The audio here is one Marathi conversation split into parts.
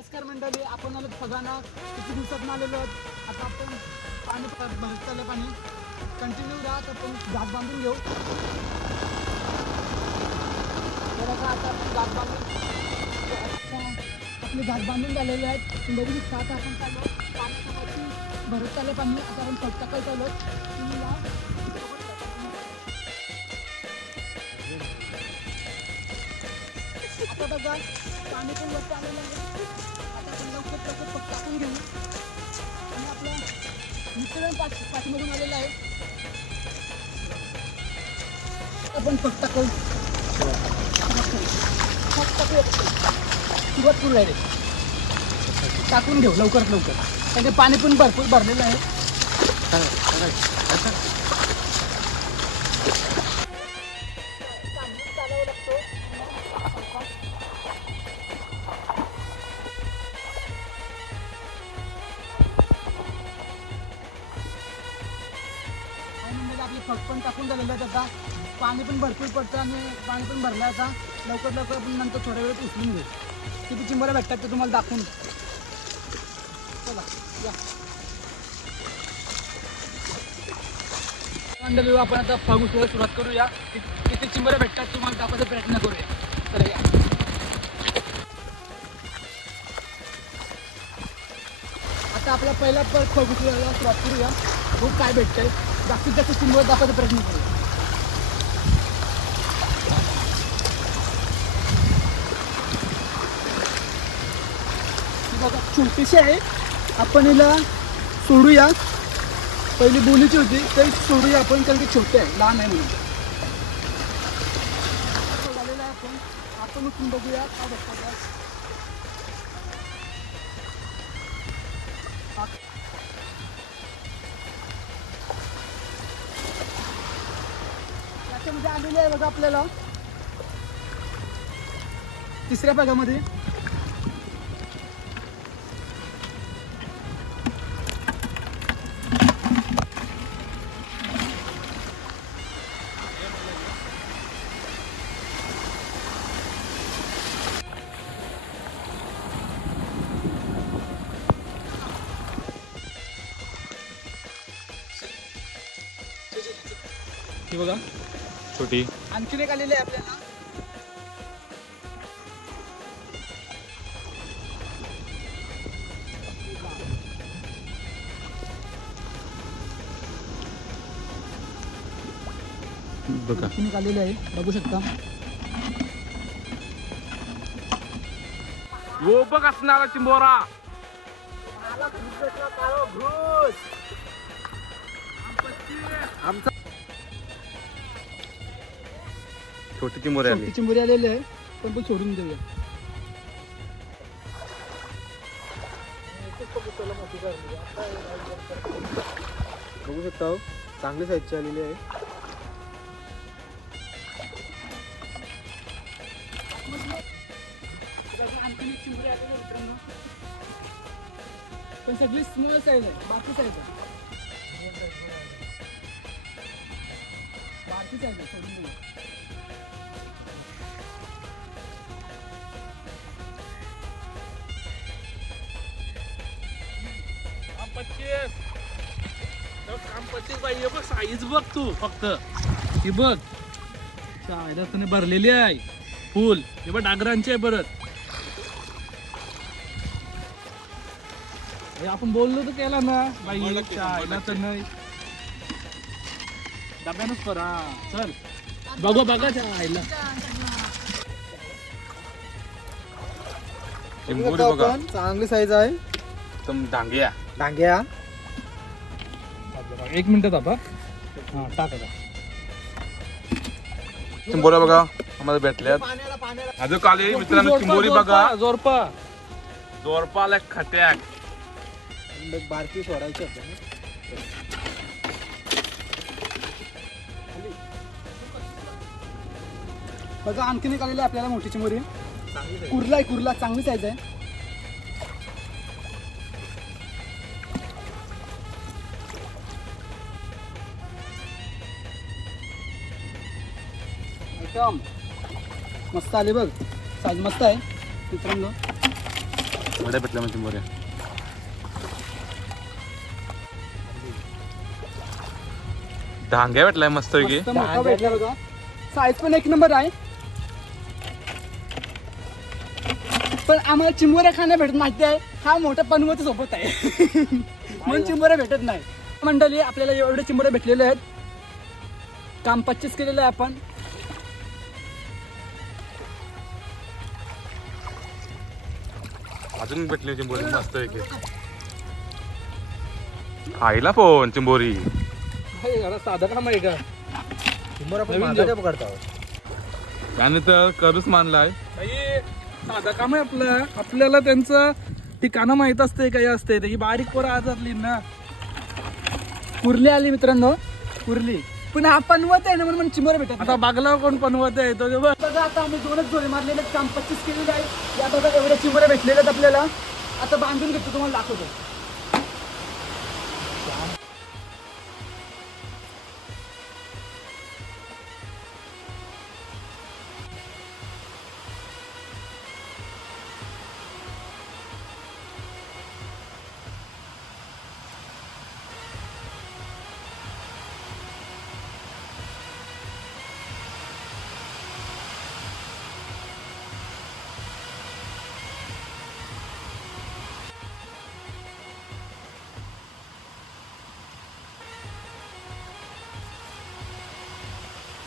नमस्कार मंडळी, आपण आलो फगाना किती दिवसात आलेलो आहोत. आता आपण पाणी भरत चाललं, पाणी कंटिन्यू राहत आपण घाट बांधून घेऊ. तर आता आपण घाट बांधून आपले घाट बांधून झालेले आहेत. तुम्ही बघू शकता. आता आपण चाललो पाणी भरत चाललं पाणी. आता आपण फटकाकडे चाललो. तुम्ही या आता बघा पाणी पण वरती आलेलं आहे. आता आपण लवकर फक्त टाकून घेऊ. आणि आपला मित्र पाठीमधून आलेला आहे. आपण फक्त टाकू सुरुवात करू आहे. टाकून घेऊ लवकरात लवकर, कारण ते पाणी पण भरपूर भरलेलं आहे. चालावं लागतो. आपले फक पण टाकून झालेलं आहे. आता पाणी पण भरपूर पडतं आणि पाणी पण भरलं. आता लवकर लवकर आपण नंतर थोड्या वेळात उचलून घेऊ. किती चिंबऱ्या भेटतात ते तुम्हाला दाखवून. चला या मंडळी, आपण आता फग उचलायला सुरुवात करूया. किती चिंबऱ्या भेटतात तुम्हाला दाखवायचा प्रयत्न करूया. चला या. आता आपला पहिला फग उचलायला सुरुवात करूया. खूप काय भेटतंय, जास्तीत जास्त चिंबऱ्या दाखवायचा प्रयत्न करूया. बघा छोटीशी आहे. आपण हिला सोडूया. पहिली बोलीची होती तरी सोडूया आपण, कारण ती छोटी आहे, लहान आहे म्हणून. झालेलं आहे. आपण उचलून बघूया काय भेटतं. याच्यामध्ये आलेली आहे बघा आपल्याला तिसऱ्या भागामध्ये. ही बघा छोटी. आणखीन एक आलेली आहे आपल्याला. बघा आणखीन एक आलेली आहे, बघू शकता. वो बघ असणारा चिंबोरा. आमचा छोटी चिंबोरी आली. छोटी चिंबोरी आलेली आहे, पण सोडून देऊया. बघू शकता हो, चांगली साईजची आलेली आहे. आणखीन एक चिंबोरी आलेली आहे मित्रांनो, पण सगळी स्मॉल साईज आहे. बाकी साईज आहे, बाकी साईज आहे, सोडून देऊया. बाई बघ साईज बघ तू फक्त. ही बघ चायला भरलेली आहे फुल. हे बघ डागरांची आहे परत. आपण बोललो तर केला ना बाई, चायला तर नाही डब्यानच पर. हा चल बघू बघा चायला. चिंबोरी बघा, चांगली साईज आहे. एकदम डांग्या. डांग्या. एक मिनिटात आता हा टाक आता. चिंबोऱ्या बघा आम्हाला भेटल्यात. अजून काल मित्रांनो चिंबोरी बघा. जोरपा जोरपाला खट्याक. बारकी सोडायची आपण. बघा आणखीन एक आलेली आहे आपल्याला मोठी चिंबोरी. कुर्ला आहे, कुर्ला चांगली साईज आहे. एकदम मस्त आली बघ, साईज मस्त आहे मित्रांनो. मोठ्या भेटल्या म्हणजे चिंबोऱ्या. डांग्या भेटलाय मस्त की. मस्त मोठा भेटला बघा. साईज पण एक नंबर आहे. पण आम्हाला चिंबोऱ्या खाण्या भेटत माहिती आहे. हा मोठा पनवत सोबत आहे म्हणून चिंबोऱ्या भेटत नाही. मंडळी आपल्याला एवढे चिंबोऱ्या भेटलेले आहेत. काम 25 केलेलं आहे आपण. अजून भेटली चिंबोरी मस्त आहे की. खायला पण चिंबोरी. साधा काम आहे का? त्याने तर करूच मानलाय. साधा काम आहे आपलं. आपल्याला त्यांचं ठिकाणं माहित असते काही असते. ही बारीक पोरं आजारली ना. कुर्ली आली मित्रांनो. कुर्ली पण हा पनवत आहे ना म्हणून चिंबोऱ्या भेटत आता बागला कोण पनवत आहे तो बघ. बघा आता आम्ही 2च जोडे मारलेले आहेत. काम 25 केलेले आहे. या बघा एवढ्या चिंबोऱ्या भेटलेल्या आहेत आपल्याला. आता बांधून घेतो तुम्हाला दाखवतो.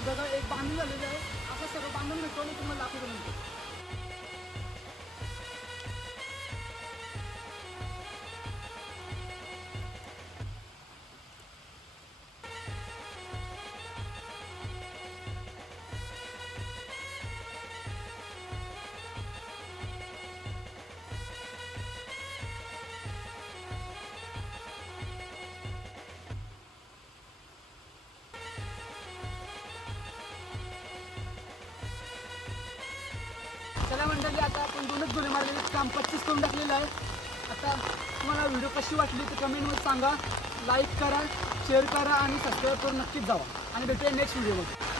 बघा एक बांधून झालेलं आहे. असं सगळं बांधून घेतो आणि तुम्हाला दाखवतो नंतर. चला मंडळी आता आपण 2च जोडे मारलेले आहेत. काम 25 करून टाकलेलं आहे. आता तुम्हाला व्हिडिओ कशी वाटली ते कमेंटमध्ये सांगा. लाईक करा, शेअर करा आणि सबस्क्राईब करून नक्कीच जावा. आणि भेटूया नेक्स्ट व्हिडिओमध्ये.